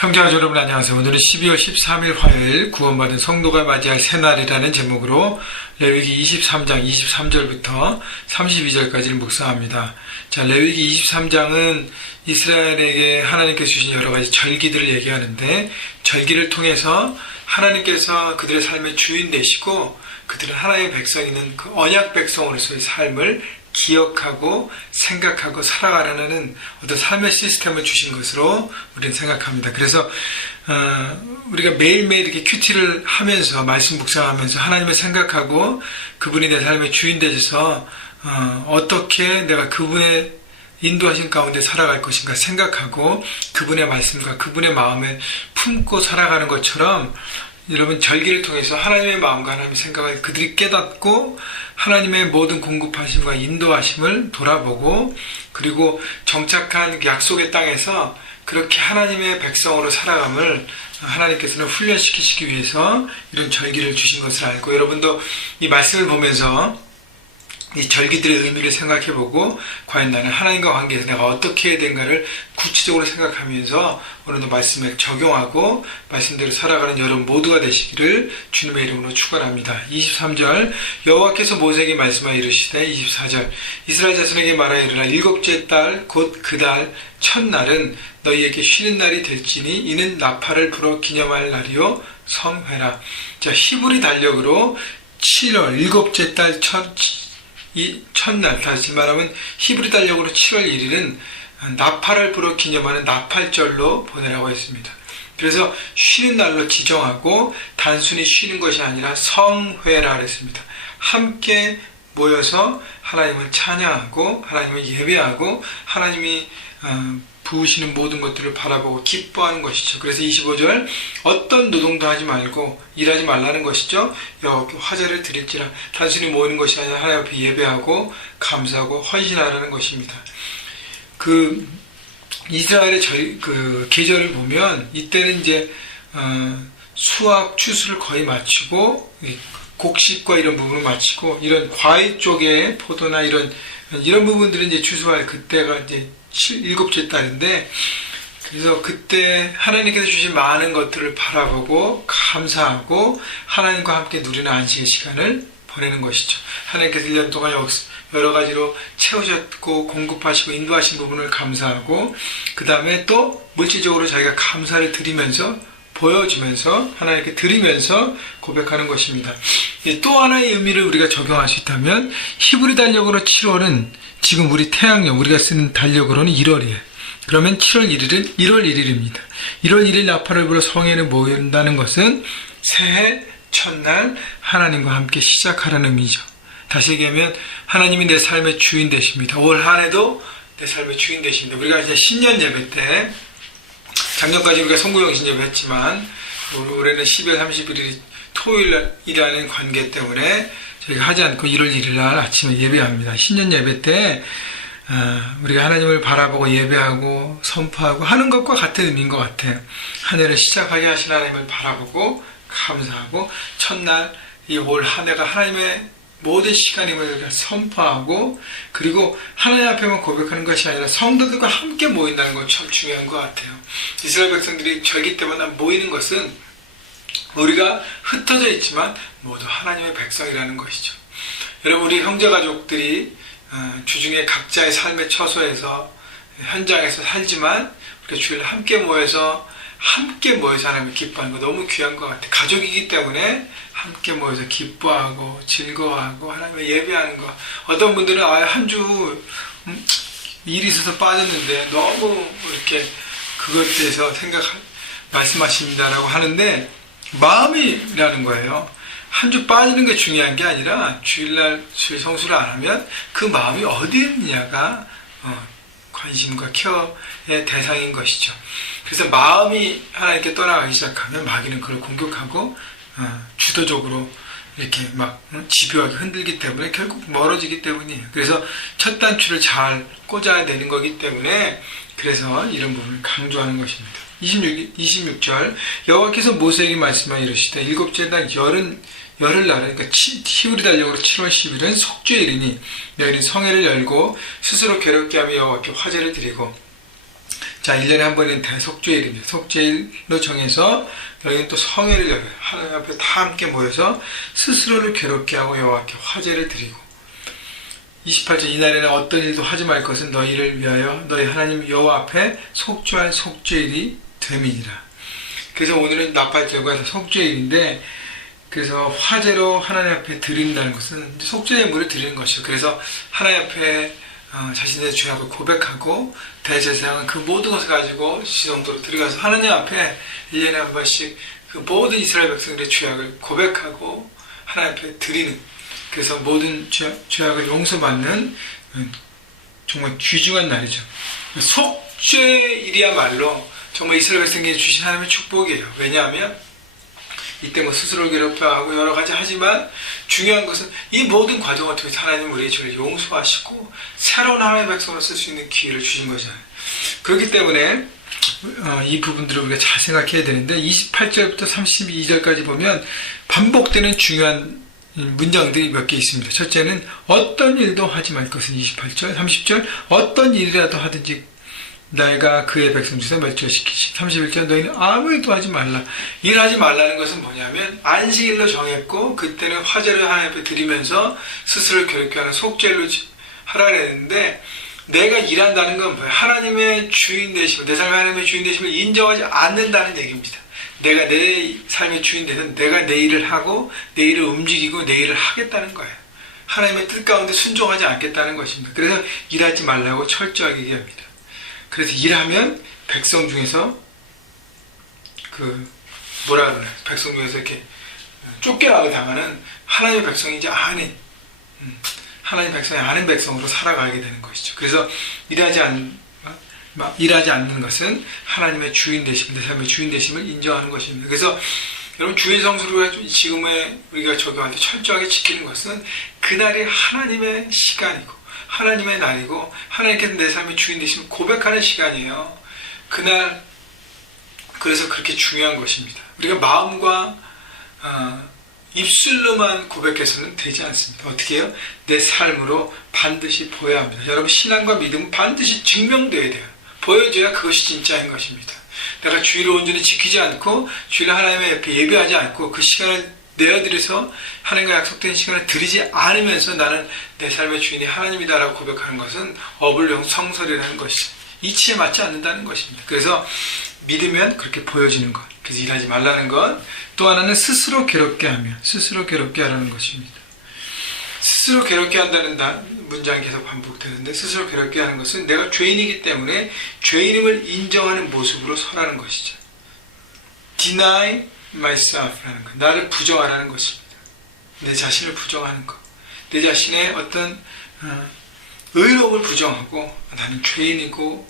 형제와 여러분 안녕하세요. 오늘은 12월 13일 화요일 구원받은 성도가 맞이할 새날이라는 제목으로 레위기 23장 23절부터 32절까지를 묵상합니다. 자, 레위기 23장은 이스라엘에게 하나님께서 주신 여러 가지 절기들을 얘기하는데, 절기를 통해서 하나님께서 그들의 삶의 주인 되시고 그들은 하나님의 백성이는 그 언약 백성으로서의 삶을 기억하고 생각하고 살아가려는 어떤 삶의 시스템을 주신 것으로 우리는 생각합니다. 그래서 우리가 매일매일 이렇게 큐티를 하면서 말씀 묵상하면서 하나님을 생각하고 그분이 내 삶의 주인 되셔서 어떻게 내가 그분의 인도하신 가운데 살아갈 것인가 생각하고 그분의 말씀과 그분의 마음을 품고 살아가는 것처럼, 여러분 절기를 통해서 하나님의 마음과 하나님의 생각을 그들이 깨닫고 하나님의 모든 공급하심과 인도하심을 돌아보고, 그리고 정착한 약속의 땅에서 그렇게 하나님의 백성으로 살아감을 하나님께서는 훈련시키시기 위해서 이런 절기를 주신 것을 알고, 여러분도 이 말씀을 보면서 이 절기들의 의미를 생각해보고 과연 나는 하나님과 관계에서 내가 어떻게 해야 되는가를 구체적으로 생각하면서 오늘도 말씀을 적용하고 말씀대로 살아가는 여러분 모두가 되시기를 주님의 이름으로 축원합니다. 23절 여호와께서 모세에게 말씀하여 이르시되, 24절 이스라엘 자손에게 말하여 이르라. 일곱째 달 곧 그 달 첫날은 너희에게 쉬는 날이 될지니 이는 나팔을 불어 기념할 날이요 성회라. 자, 히브리 달력으로 7월 일곱째 달 이 첫날, 다시 말하면 히브리 달력으로 7월 1일은 나팔을 불어 기념하는 나팔절로 보내라고 했습니다. 그래서 쉬는 날로 지정하고 단순히 쉬는 것이 아니라 성회라 했습니다. 함께 모여서 하나님을 찬양하고 하나님을 예배하고 하나님이 부으시는 모든 것들을 바라보고 기뻐하는 것이죠. 그래서 25절 어떤 노동도 하지 말고 일하지 말라는 것이죠. 여호와께 화제를 드릴지라. 단순히 모이는 것이 아니라 하나님 앞에 예배하고 감사하고 헌신하라는 것입니다. 그 이스라엘의 계절을 보면 이때는 이제 수확 추수를 거의 마치고 곡식과 이런 부분을 마치고, 이런 과일 쪽에 포도나 이런 부분들은 이제 추수할 그때가 이제 일곱째 달인데, 그래서 그때 하나님께서 주신 많은 것들을 바라보고 감사하고 하나님과 함께 누리는 안식의 시간을 보내는 것이죠. 하나님께서 1년 동안 여러 가지로 채우셨고 공급하시고 인도하신 부분을 감사하고, 그 다음에 또 물질적으로 자기가 감사를 드리면서 보여주면서 하나님께 드리면서 고백하는 것입니다. 또 하나의 의미를 우리가 적용할 수 있다면, 히브리 달력으로 7월은 지금 우리 태양력, 우리가 쓰는 달력으로는 1월이에요. 그러면 7월 1일은 1월 1일입니다. 1월 1일 나팔을 불어 성회를 모인다는 것은 새해 첫날 하나님과 함께 시작하라는 의미죠. 다시 얘기하면 하나님이 내 삶의 주인 되십니다. 올 한 해도 내 삶의 주인 되십니다. 우리가 이제 신년 예배 때, 작년까지 우리가 성구영신 예배 했지만 올해는 12월 31일이 토요일이라는 관계 때문에 저희가 하지 않고 1월 1일 날 아침에 예배합니다. 신년 예배 때 우리가 하나님을 바라보고 예배하고 선포하고 하는 것과 같은 의미인 것 같아요. 한 해를 시작하게 하신 하나님을 바라보고 감사하고, 첫날 이 올 한 해가 하나님의 모든 시간임을 선포하고, 그리고 하나님 앞에만 고백하는 것이 아니라 성도들과 함께 모인다는 건 참 중요한 것 같아요. 이스라엘 백성들이 절기 때마다 모이는 것은 우리가 흩어져 있지만 모두 하나님의 백성이라는 것이죠. 여러분, 우리 형제가족들이 주중에 각자의 삶의 처소에서 현장에서 살지만 우리가 주일 함께 모여서 하나님을 기뻐하는 거 너무 귀한 것 같아요. 가족이기 때문에 함께 모여서 기뻐하고 즐거워하고 하나님을 예배하는 거. 어떤 분들은 한 주 일이 있어서 빠졌는데 너무 이렇게 그것에 대해서 말씀하십니다라고 하는데, 마음이라는 거예요. 한 주 빠지는 게 중요한 게 아니라 주일날 주일 성수를 안 하면 그 마음이 어디에 있느냐가 관심과 케어의 대상인 것이죠. 그래서 마음이 하나님께 떠나가기 시작하면 마귀는 그걸 공격하고 주도적으로 이렇게 막 집요하게 흔들기 때문에 결국 멀어지기 때문이에요. 그래서 첫 단추를 잘 꽂아야 되는 거기 때문에, 그래서 이런 부분을 강조하는 것입니다. 26절 여호와께서 모세에게 말씀하여 이르시되, 일곱째 날 열흘날, 그러니까 히브리 달력으로 7월 10일은 속죄일이니 너희는 성회를 열고 스스로 괴롭게 하며 여호와께 화제를 드리고, 자, 1년에 한 번은 대속죄일입니다. 속죄일로 정해서 여기는 또 성회를 열어요. 하나님 앞에 다 함께 모여서 스스로를 괴롭게 하고 여호와께 화제를 드리고 28절 이날에는 어떤 일도 하지 말 것은 너희를 위하여 너희 하나님 여호와 앞에 속죄할 속죄일이 됨이니라. 그래서 오늘은 나팔절과 속죄일인데 그래서 화제로 하나님 앞에 드린다는 것은 속죄의 물을 드리는 것이죠. 그래서 하나님 앞에 자신의 죄악을 고백하고 대제사장은 그 모든 것을 가지고 지성소로 들어가서 하나님 앞에 1년에 한 번씩 그 모든 이스라엘 백성들의 죄악을 고백하고 하나님 앞에 드리는, 그래서 모든 죄악을 용서받는 정말 귀중한 날이죠. 속죄일이야말로 정말 이스라엘 백성에게 주신 하나님의 축복이에요. 왜냐하면 이때 뭐 스스로 괴롭혀하고 여러 가지 하지만 중요한 것은 이 모든 과정을 통해서 하나님은 우리의 죄를 용서하시고 새로운 하나님의 백성으로 쓸 수 있는 기회를 주신 거잖아요. 그렇기 때문에 이 부분들을 우리가 잘 생각해야 되는데 28절부터 32절까지 보면 반복되는 중요한 문장들이 몇 개 있습니다. 첫째는 어떤 일도 하지 말 것은 28절, 30절 어떤 일이라도 하든지 내가 그의 백성 중에서 멸절시키시. 31절 너희는 아무 일도 하지 말라. 일하지 말라는 것은 뭐냐면 안식일로 정했고 그때는 화제를 하나님 앞에 드리면서 스스로를 괴롭게 하는 속죄로 하라 그랬는데 내가 일한다는 건 뭐예요? 하나님의 주인 되심을, 내 삶의 하나님의 주인 되심을 인정하지 않는다는 얘기입니다. 내가 내 삶의 주인 돼서 내가 내 일을 하고 내 일을 움직이고 내 일을 하겠다는 거예요. 하나님의 뜻 가운데 순종하지 않겠다는 것입니다. 그래서 일하지 말라고 철저하게 얘기합니다. 그래서 일하면 백성 중에서 백성 중에서 이렇게 쫓겨나게 당하는 하나님의 백성이지 아닌 하나님 백성이 아닌 백성으로 살아가게 되는 것이죠. 그래서 일하지 않는 것은 하나님의 주인 되심, 내 삶의 주인 되심을 인정하는 것입니다. 그래서 여러분 주일 성수를 지금의 우리가 적용할 때 철저하게 지키는 것은 그날이 하나님의 시간이고 하나님의 날이고 하나님께서 내 삶의 주인 되심을 고백하는 시간이에요. 그날 그래서 그렇게 중요한 것입니다. 우리가 마음과 입술로만 고백해서는 되지 않습니다. 어떻게 해요? 내 삶으로 반드시 보여야 합니다. 여러분 신앙과 믿음은 반드시 증명되어야 돼요. 보여줘야 그것이 진짜인 것입니다. 내가 주일을 온전히 지키지 않고 주일을 하나님의 옆에 예배하지 않고 그 시간을 내어드려서 하나님과 약속된 시간을 드리지 않으면서 나는 내 삶의 주인이 하나님이다라고 고백하는 것은 어불용 성설이라는 것이죠. 이치에 맞지 않는다는 것입니다. 그래서 믿으면 그렇게 보여지는 것. 그래서 일하지 말라는 것. 또 하나는 스스로 괴롭게 하며 스스로 괴롭게 하라는 것입니다. 스스로 괴롭게 한다는 문장이 계속 반복되는데 스스로 괴롭게 하는 것은 내가 죄인이기 때문에 죄인임을 인정하는 모습으로 서라는 것이죠. Deny myself라는 것. 나를 부정하라는 것입니다. 내 자신을 부정하는 것. 내 자신의 어떤 의로움을 부정하고 나는 죄인이고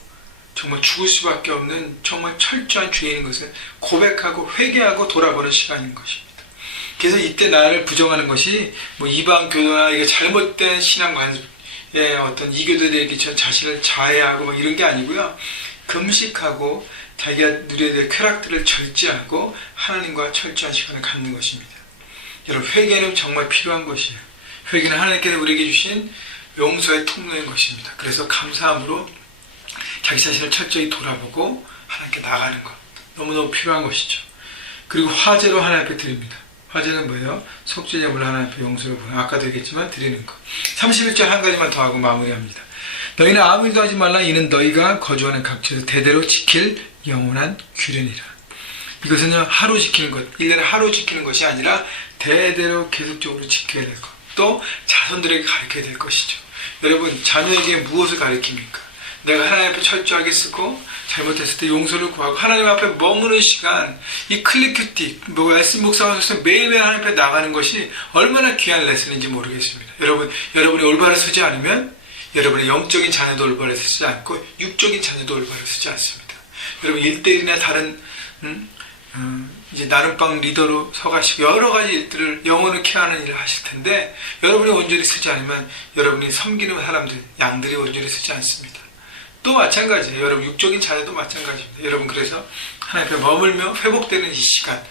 정말 죽을 수밖에 없는 정말 철저한 죄인인 것을 고백하고 회개하고 돌아보는 시간인 것입니다. 그래서 이때 나를 부정하는 것이 뭐 이방 교도나 이게 잘못된 신앙관의 어떤 이교도들에게 저 자신을 자해하고 뭐 이런 게 아니고요. 금식하고 자기가 누려야 될 쾌락들을 절제하고 하나님과 철저한 시간을 갖는 것입니다. 여러분 회개는 정말 필요한 것이에요. 회개는 하나님께서 우리에게 주신 용서의 통로인 것입니다. 그래서 감사함으로 자기 자신을 철저히 돌아보고 하나님께 나가는 것 너무너무 필요한 것이죠. 그리고 화제로 하나님 앞에 드립니다. 화제는 뭐예요? 속죄제물로 하나님 앞에 용서를 아까도 얘기했지만 드리는 것. 31절 한 가지만 더 하고 마무리합니다. 너희는 아무 일도 하지 말라. 이는 너희가 거주하는 각지에서 대대로 지킬 영원한 규례니라. 이것은요 하루 지키는 것, 1년에 하루 지키는 것이 아니라 대대로 계속적으로 지켜야 될 것, 또 자손들에게 가르쳐야 될 것이죠. 여러분 자녀에게 무엇을 가르칩니까? 내가 하나님 앞에 철저하게 쓰고 잘못했을 때 용서를 구하고 하나님 앞에 머무는 시간, 이 클리큐티, 말씀 묵상하면서 매일매일 하나님 앞에 나가는 것이 얼마나 귀한 레슨인지 모르겠습니다. 여러분이 올바로 쓰지 않으면 여러분의 영적인 자녀도 올바로 쓰지 않고 육적인 자녀도 올바로 쓰지 않습니다. 여러분 1대1이나 다른 이제 나눔방 리더로 서가시고 여러 가지 일들을 영혼을 케어하는 일을 하실 텐데 여러분이 온전히 쓰지 않으면 여러분이 섬기는 사람들, 양들이 온전히 쓰지 않습니다. 또 마찬가지예요. 여러분 육적인 자녀도 마찬가지입니다. 여러분 그래서 하나님 앞에 머물며 회복되는 이 시간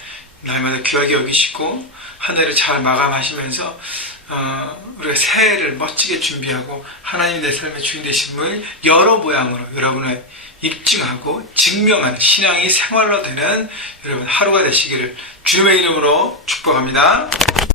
날마다 귀하게 여기시고 한 해를 잘 마감하시면서 우리가 새해를 멋지게 준비하고 하나님이 내 삶의 주인 되심을 여러 모양으로 여러분의 입증하고 증명하는 신앙이 생활로 되는 여러분 하루가 되시기를 주님의 이름으로 축복합니다.